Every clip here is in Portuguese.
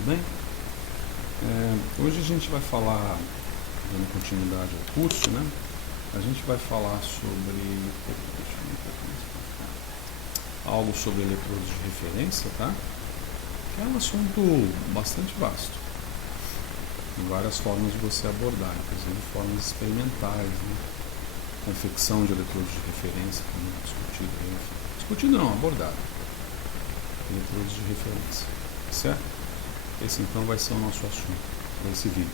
tudo bem? Hoje a gente vai falar, dando continuidade ao curso, né? A gente vai falar sobre algo sobre eletrodos de referência, tá? Que é um assunto bastante vasto. Tem várias formas de você abordar, inclusive formas experimentais, né? Confecção de eletrodos de referência, como discutido aí. Discutido não, abordado. Eletrodos de referência, certo? Esse então vai ser o nosso assunto para esse vídeo.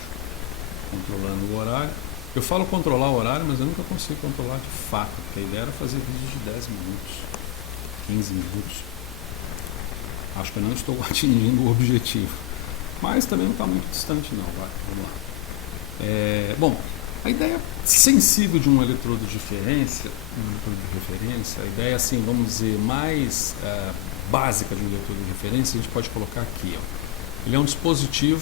Controlando o horário. Eu falo controlar o horário, mas eu nunca consigo controlar de fato, porque a ideia era fazer vídeos de 10 minutos, 15 minutos. Acho que eu não estou atingindo o objetivo. Mas também não está muito distante não, vai, vamos lá. Bom, a ideia sensível de um eletrodo de referência, a ideia assim, vamos dizer, mais básica de um eletrodo de referência, a gente pode colocar aqui, ó. Ele é um dispositivo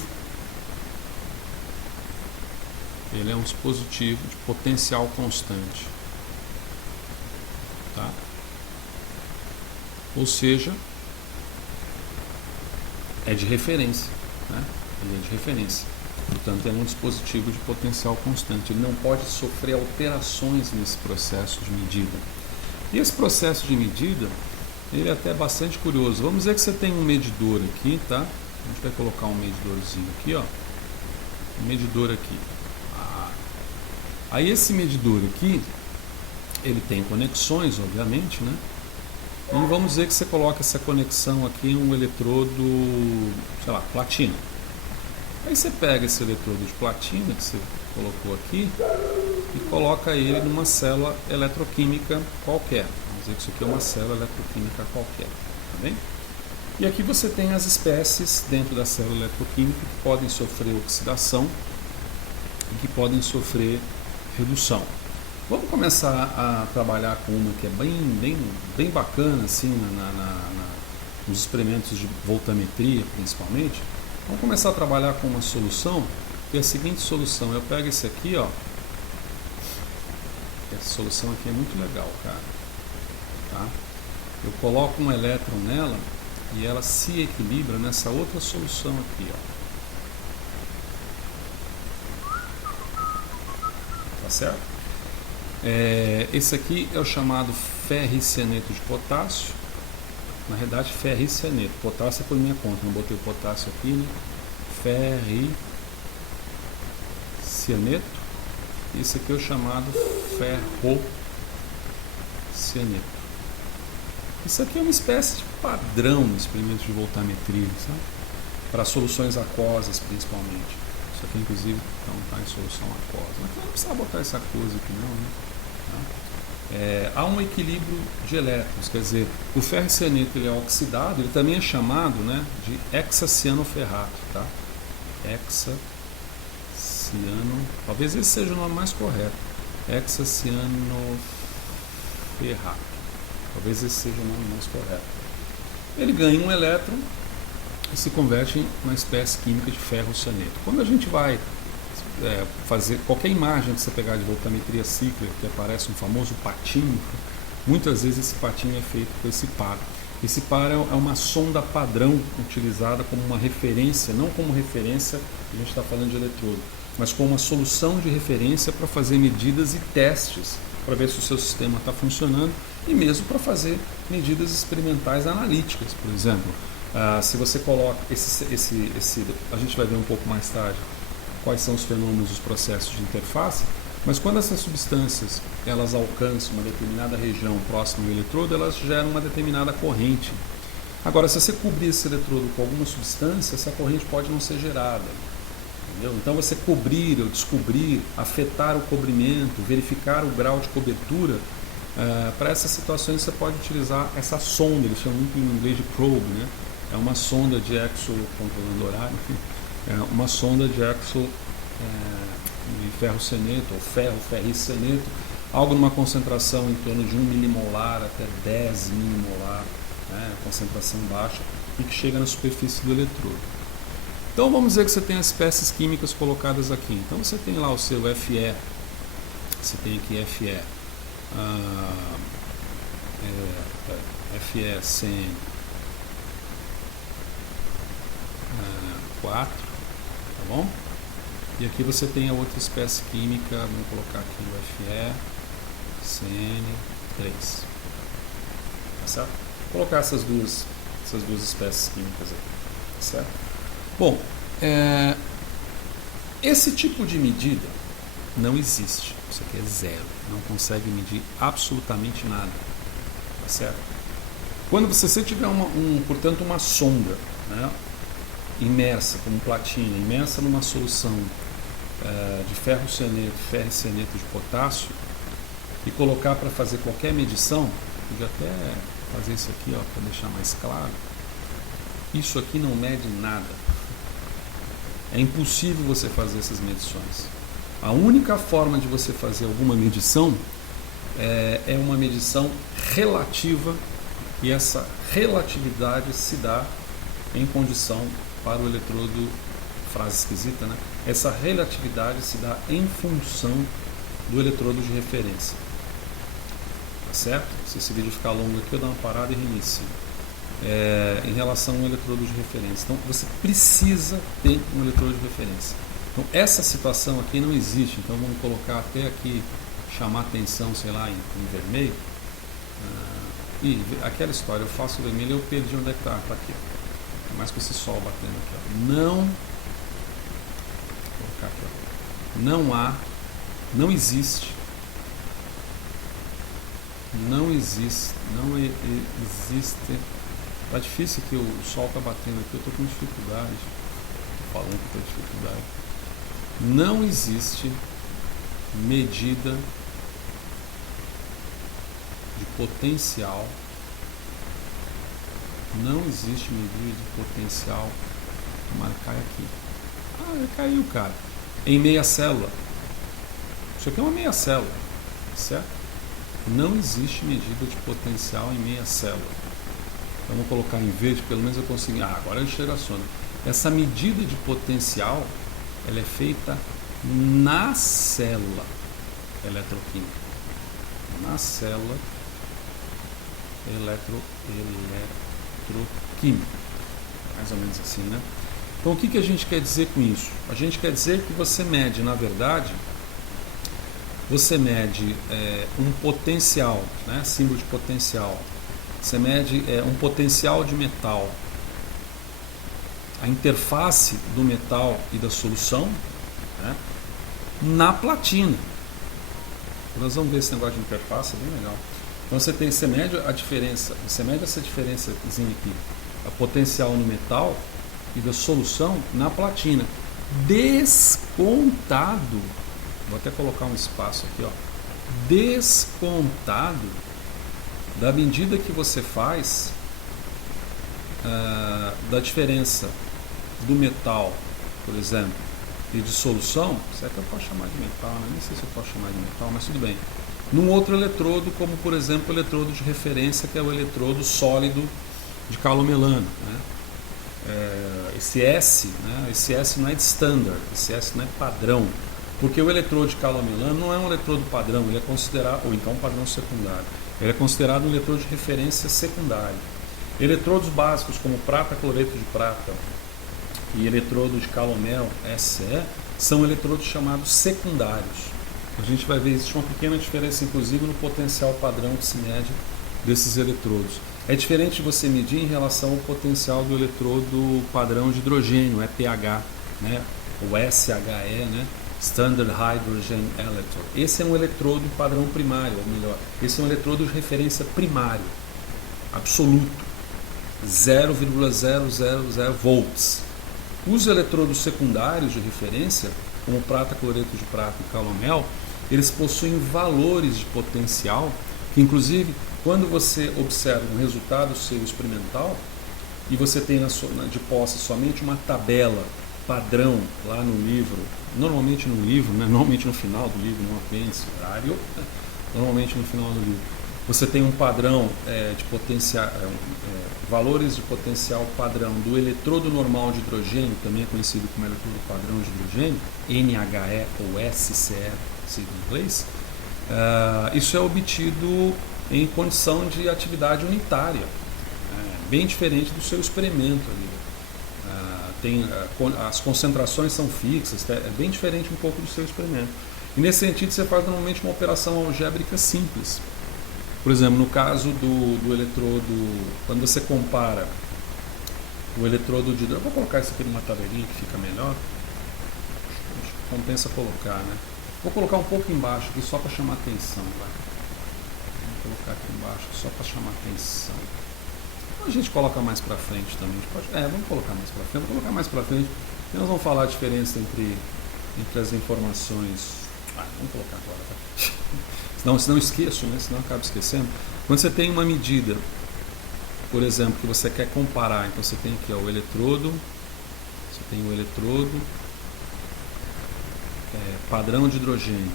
de potencial constante, tá? Ou seja, é de referência, né? Ele é de referência. Portanto, ele é um dispositivo de potencial constante. Ele não pode sofrer alterações nesse processo de medida. E esse processo de medida, ele é até bastante curioso. Vamos dizer que você tem um medidor aqui, tá? A gente vai colocar um medidorzinho aqui, ó. Um medidor aqui. Aí esse medidor aqui, ele tem conexões, obviamente, né? E vamos dizer que você coloca essa conexão aqui em um eletrodo, sei lá, platina. Aí você pega esse eletrodo de platina que você colocou aqui e coloca ele numa célula eletroquímica qualquer. Vamos dizer que isso aqui é uma célula eletroquímica qualquer, tá bem? E aqui você tem as espécies dentro da célula eletroquímica que podem sofrer oxidação e que podem sofrer redução. Vamos começar a trabalhar com uma que é bem bacana assim, nos experimentos de voltametria principalmente. Vamos começar a trabalhar com uma solução, que é a seguinte solução. Eu pego esse aqui, ó. Essa solução aqui é muito legal, cara. Tá? Eu coloco um elétron nela e ela se equilibra nessa outra solução aqui, ó. Tá certo? Esse aqui é o chamado ferricianeto de potássio. Na realidade, ferricianeto. Potássio é por minha conta, não botei o potássio aqui, né? Ferricianeto. Esse aqui é o chamado ferrocianeto. Isso aqui é uma espécie de padrão no experimento de voltametria, sabe? Para soluções aquosas, principalmente. Isso aqui, inclusive, não está em solução aquosa. Mas não precisa botar essa coisa aqui, não, né? Tá? Há um equilíbrio de elétrons, quer dizer, o ferricianeto ele é oxidado, ele também é chamado, né, de hexacianoferrato, tá? Hexaciano, talvez esse seja o nome mais correto, hexacianoferrato, talvez esse seja o nome mais correto. Ele ganha um elétron e se converte em uma espécie química de ferrocianeto. Quando a gente vai fazer qualquer imagem que você pegar de voltametria cíclica, que aparece um famoso patinho, muitas vezes esse patinho é feito com esse par. Esse par é uma sonda padrão utilizada como uma referência, não como referência, a gente está falando de eletrodo, mas como uma solução de referência para fazer medidas e testes, para ver se o seu sistema está funcionando e mesmo para fazer medidas experimentais analíticas, por exemplo. Se você coloca a gente vai ver um pouco mais tarde quais são os fenômenos dos processos de interface, mas quando essas substâncias elas alcançam uma determinada região próxima ao eletrodo, elas geram uma determinada corrente. Agora, se você cobrir esse eletrodo com alguma substância, essa corrente pode não ser gerada. Entendeu? Então, você cobrir ou descobrir, afetar o cobrimento, verificar o grau de cobertura, para essas situações você pode utilizar essa sonda, eles chamam muito em inglês de probe, né? É uma sonda de controlando horário, enfim. Uma sonda de de ferrocianeto ou ferricianeto, algo numa concentração em torno de 1 milimolar até 10 milimolar, né, concentração baixa, e que chega na superfície do eletrodo. Então vamos dizer que você tem as espécies químicas colocadas aqui. Então você tem lá o seu Fe, você tem aqui Fe, FeCN, 4, tá bom? E aqui você tem a outra espécie química, vamos colocar aqui o FeCN3. Tá certo? Vou colocar essas duas espécies químicas aqui, tá certo? Bom, esse tipo de medida não existe. Isso aqui é zero. Não consegue medir absolutamente nada, tá certo? Quando você tiver portanto, uma sonda, né, imersa, como platina, imersa numa solução de ferro cianeto de potássio e colocar para fazer qualquer medição, vou até fazer isso aqui para deixar mais claro, isso aqui não mede nada. É impossível você fazer essas medições. A única forma de você fazer alguma medição é uma medição relativa, e essa relatividade se dá em condição para o eletrodo, frase esquisita, né? Essa relatividade se dá em função do eletrodo de referência. Tá certo? Se esse vídeo ficar longo aqui, eu dou uma parada e reinicio. Em relação ao eletrodo de referência. Então, você precisa ter um eletrodo de referência. Então, essa situação aqui não existe. Então, vamos colocar até aqui, chamar atenção, sei lá, em vermelho. E aquela história, eu faço vermelho e eu perdi onde é que está. Está aqui. Mais com esse sol batendo aqui. Não. Vou colocar aqui. Não existe. Tá difícil aqui, o sol tá batendo aqui, eu tô com dificuldade. Tô falando que tô com dificuldade. Não existe medida de potencial. Não existe medida de potencial. Vou marcar aqui. Caiu, cara. Em meia célula. Isso aqui é uma meia célula, certo? Não existe medida de potencial em meia célula. Então, vou colocar em verde, pelo menos eu consigo. Agora eu enxergo a sonda. Essa medida de potencial, ela é feita na célula eletroquímica. Na célula eletroquímica. Mais ou menos assim, né? Então, o que a gente quer dizer com isso? A gente quer dizer que você mede, na verdade, um potencial, né? Símbolo de potencial. Você mede um potencial de metal, a interface do metal e da solução, né, na platina. Nós vamos ver esse negócio de interface, é bem legal. Então você mede a diferença, você mede essa diferençazinha aqui, a potencial no metal e da solução na platina, descontado, vou até colocar um espaço aqui, descontado da medida que você faz da diferença do metal, por exemplo, e de solução. Será que eu posso chamar de metal? Nem sei se eu posso chamar de metal, mas tudo bem. Num outro eletrodo, como por exemplo o eletrodo de referência, que é o eletrodo sólido de calomelano, né? Esse S não é de standard, esse S não é padrão, porque o eletrodo de calomelano não é um eletrodo padrão, ele é considerado, ou então um padrão secundário. Ele é considerado um eletrodo de referência secundário. Eletrodos básicos como prata, cloreto de prata e eletrodo de calomel, SE, são eletrodos chamados secundários. A gente vai ver que existe uma pequena diferença, inclusive, no potencial padrão que se mede desses eletrodos. É diferente de você medir em relação ao potencial do eletrodo padrão de hidrogênio, EPH, né? O SHE, né? Standard Hydrogen Electrode. Esse é um eletrodo padrão primário, ou melhor, esse é um eletrodo de referência primário, absoluto, 0,000 volts. Os eletrodos secundários de referência, como prata, cloreto de prata e calomel, eles possuem valores de potencial, que inclusive, quando você observa um resultado seu experimental, e você tem de posse somente uma tabela padrão lá no livro, normalmente no livro, né? Normalmente no final do livro, no apêndice horário, normalmente no final do livro, você tem um padrão de potencial, valores de potencial padrão do eletrodo normal de hidrogênio, também é conhecido como eletrodo padrão de hidrogênio, NHE ou SCE, sigla em inglês. Isso é obtido em condição de atividade unitária, bem diferente do seu experimento ali. as concentrações são fixas, é bem diferente um pouco do seu experimento. E nesse sentido você faz normalmente uma operação algébrica simples. Por exemplo, no caso do eletrodo, quando você compara o eletrodo de hidrogênio, eu vou colocar isso aqui numa tabelinha que fica melhor, acho que compensa colocar, né? Vou colocar um pouco embaixo aqui só para chamar atenção, vai. Vou colocar aqui embaixo só para chamar atenção. A gente coloca mais para frente também. Vamos colocar mais para frente. Vou colocar mais para frente. E nós vamos falar a diferença entre as informações. Vamos colocar agora, tá? Senão esqueço, né? Senão eu acabo esquecendo. Quando você tem uma medida, por exemplo, que você quer comparar, então você tem aqui o eletrodo, você tem o eletrodo padrão de hidrogênio,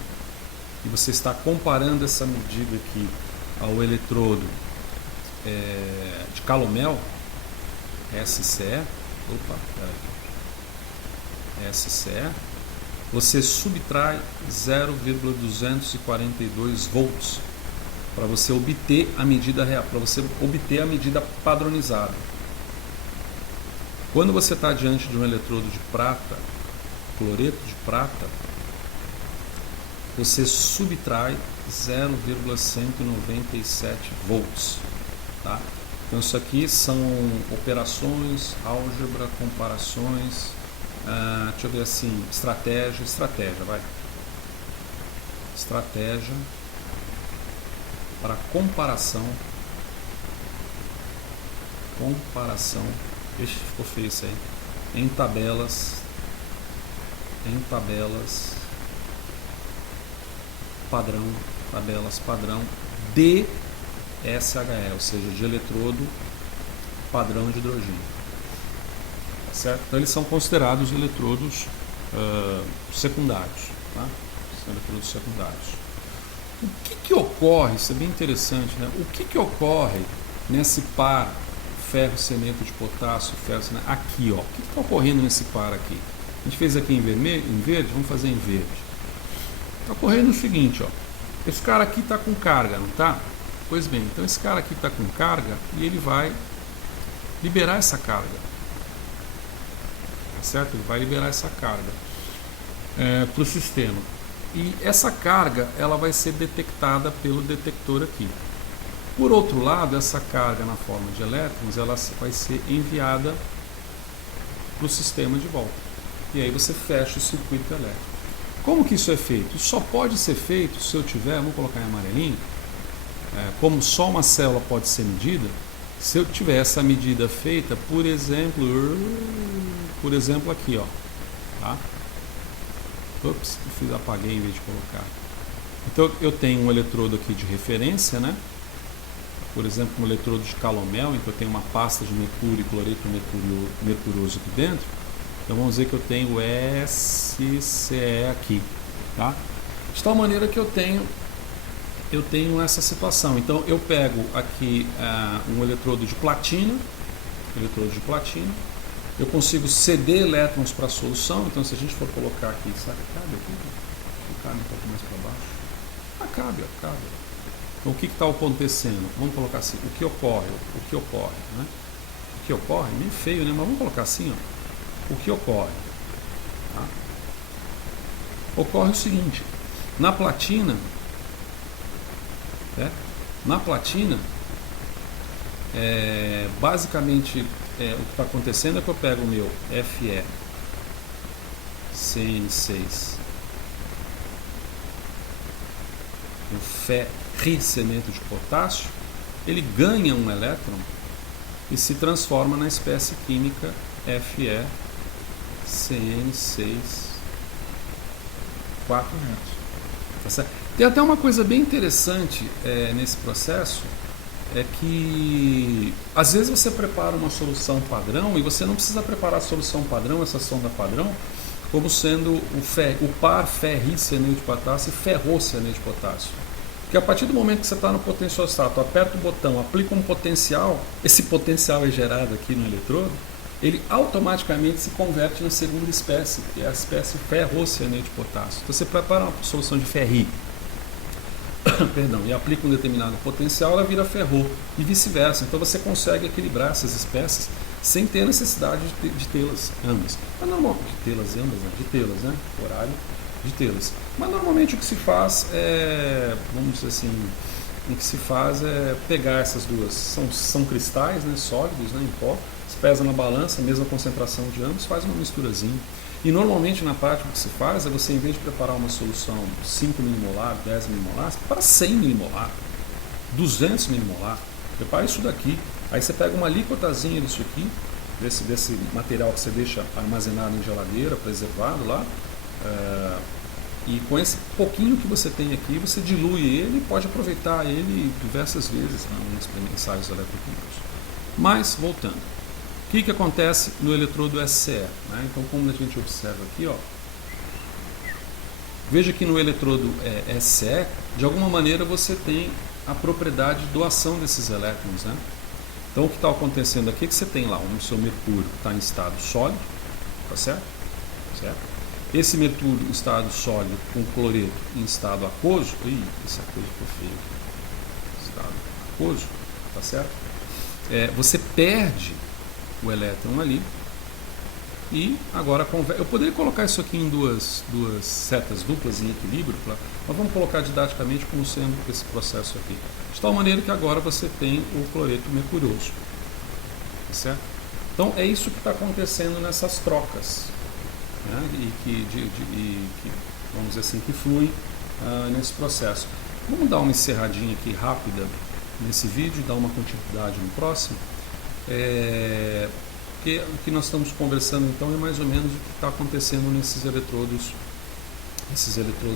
e você está comparando essa medida aqui ao eletrodo de calomel, SCE, SCE, você subtrai 0,242 volts para você obter a medida real, para você obter a medida padronizada. Quando você está diante de um eletrodo de prata, cloreto de prata, você subtrai 0,197 volts. Tá? Então isso aqui são operações, álgebra, comparações, deixa eu ver assim, estratégia, vai. Estratégia para comparação, ixi, ficou feio isso aí, em tabelas, tabelas padrão de SHE, ou seja, de eletrodo padrão de hidrogênio. Tá certo? Então eles são considerados eletrodos secundários. Tá? São eletrodos secundários. O que ocorre, isso é bem interessante, né? O que ocorre nesse par ferro-seneto de potássio, ferro-seneto, aqui, ó. O que está ocorrendo nesse par aqui? A gente fez aqui em verde, vamos fazer em verde. Está ocorrendo o seguinte, ó. Esse cara aqui está com carga, não está? Pois bem, então esse cara aqui está com carga e ele vai liberar essa carga. Tá certo? Ele vai liberar essa carga para o sistema. E essa carga ela vai ser detectada pelo detector aqui. Por outro lado, essa carga na forma de elétrons ela vai ser enviada para o sistema de volta. E aí você fecha o circuito elétrico. Como que isso é feito? Isso só pode ser feito se eu tiver, vamos colocar em amarelinho, como só uma célula pode ser medida, se eu tiver essa medida feita, por exemplo aqui, ó, tá? Ups, apaguei em vez de colocar. Então eu tenho um eletrodo aqui de referência, né? Por exemplo, um eletrodo de calomel, então eu tenho uma pasta de mercúrio e cloreto mercurioso aqui dentro. Então vamos dizer que eu tenho SCE aqui, tá? De tal maneira que eu tenho essa situação. Então eu pego aqui um eletrodo de platina, eu consigo ceder elétrons para a solução. Então se a gente for colocar aqui, será que cabe aqui? Cabe um pouco mais para baixo. Cabe. Então o que está acontecendo? Vamos colocar assim, o que ocorre, né? O que ocorre, meio feio, né? Mas vamos colocar assim, ó. O que ocorre? Tá? Ocorre o seguinte, na platina, basicamente o que está acontecendo é que eu pego o meu FeCN6, o ferriceneto de potássio, ele ganha um elétron e se transforma na espécie química FeCN6 4 metros. Tá certo? Tem até uma coisa bem interessante nesse processo, é que às vezes você prepara uma solução padrão e você não precisa preparar a solução padrão, essa sonda padrão, como sendo o par ferriceneto de potássio e ferroceneto de potássio. Porque a partir do momento que você está no potenciostato, aperta o botão, aplica um potencial, esse potencial é gerado aqui no eletrodo, ele automaticamente se converte na segunda espécie, que é a espécie ferroceneto de potássio. Então você prepara uma solução de ferri, e aplica um determinado potencial, ela vira ferro, e vice-versa. Então você consegue equilibrar essas espécies sem ter necessidade de tê-las ambas. Mas normalmente, de tê-las, né? Horário de tê-las. Mas normalmente o que se faz é, vamos dizer assim, o que se faz é pegar essas duas, são cristais, né, sólidos, né, em pó, se pesa na balança, mesma concentração de ambos, faz uma misturazinha. E normalmente na prática o que se faz é você, em vez de preparar uma solução 5 milimolar, 10 milimolar, você prepara 100 milimolar, 200 milimolar, prepara isso daqui. Aí você pega uma alíquotazinha disso aqui, desse material que você deixa armazenado em geladeira, preservado lá, e com esse pouquinho que você tem aqui, você dilui ele e pode aproveitar ele diversas vezes, né, em ensaios eletroquímicos. Mas, voltando, o que acontece no eletrodo SCE? Né? Então, como a gente observa aqui, ó, veja que no eletrodo SCE, de alguma maneira você tem a propriedade de doação desses elétrons. Né? Então, o que está acontecendo aqui é que você tem lá o seu mercúrio que está em estado sólido, tá certo? Certo? Esse mercúrio em estado sólido com cloreto em estado aquoso, esse aquoso ficou feio aqui, estado aquoso, tá certo? Você perde o elétron ali e agora eu poderia colocar isso aqui em duas setas duplas em equilíbrio, mas vamos colocar didaticamente como sendo esse processo aqui, de tal maneira que agora você tem o cloreto mercurioso, tá certo? Então é isso que está acontecendo nessas trocas. Né, e que, vamos dizer assim, que flui nesse processo. Vamos dar uma encerradinha aqui rápida nesse vídeo, dar uma continuidade no próximo. Porque o que nós estamos conversando então é mais ou menos o que está acontecendo nesses eletrodos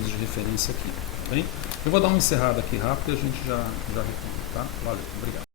de referência aqui. Tá bem? Eu vou dar uma encerrada aqui rápida e a gente já retorna. Tá? Valeu, obrigado.